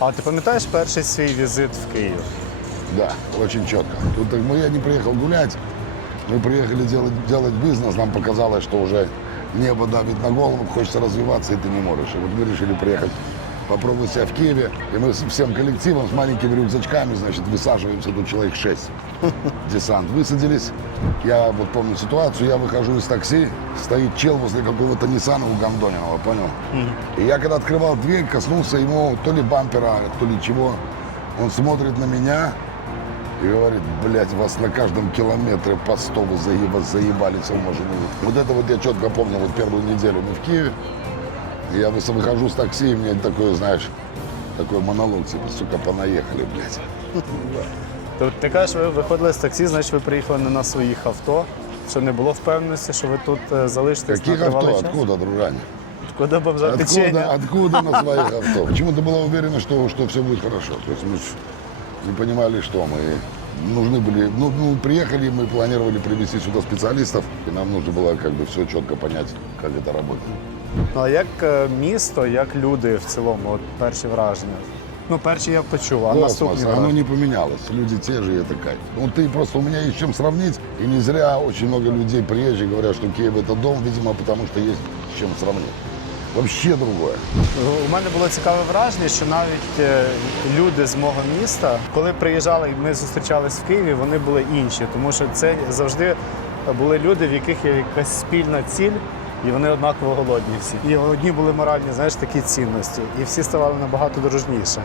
А ти пам'ятаєш перший свій візит в Київ? Да, очень четко. Тут так, ну, я не приехал гулять, мы приехали делать, делать бизнес, нам показалось, что уже небо давит на голову, хочется развиваться, и ты не можешь. И вот мы решили приехать попробовать себя в Киеве, и мы всем коллективом, с маленькими рюкзачками, значит, высаживаемся, тут человек шесть. Десант. Высадились, я вот помню ситуацию, я выхожу из такси, стоит чел возле какого-то Ниссана у Гандонинова, понял? И я когда открывал дверь, коснулся ему то ли бампера, то ли чего, он смотрит на меня, и говорит, блядь, вас на каждом километре по 100 вы заеба- заебались в машину. Вот это вот я четко помню, вот первую неделю мы в Киеве. И Я выс- выхожу с такси, и мне такой, знаешь, такой монолог, типа, сука, понаехали, блядь. То ти кажеш, ви виходили з таксі, значить ви приїхали не на своїх авто, що не було впевненості, що ви тут е, залишитесь Каких на тривалий авто? час? Откуда, дружане? Куди бомжа Откуда, печення? откуда на своих авто? Почему-то была уверена, что, что все будет хорошо. То есть мы ж не понимали, что мы нужны были. Ну, ну, приехали, мы планировали привезти сюда специалистов, и нам нужно было как бы все четко понять, как это работает. Ну, а як е, місто, як люди в цілому, от перші враження? Ну, перші я почув, а Космос, наступні оно враження? не поменялось. Люди те же, и это кайф. Ну, ты просто, у меня есть с чем сравнить, и не зря очень много людей приезжих говорят, что Киев это дом, видимо, потому что есть с чем сравнить. Вообще другое. У мене було цікаве враження, що навіть е, люди з мого міста, коли приїжджали і ми зустрічались в Києві, вони були інші, тому що це завжди були люди, в яких є якась спільна ціль. І вони однаково голодні всі. І одні були моральні, знаєш, такі цінності. І всі ставали набагато дружніше.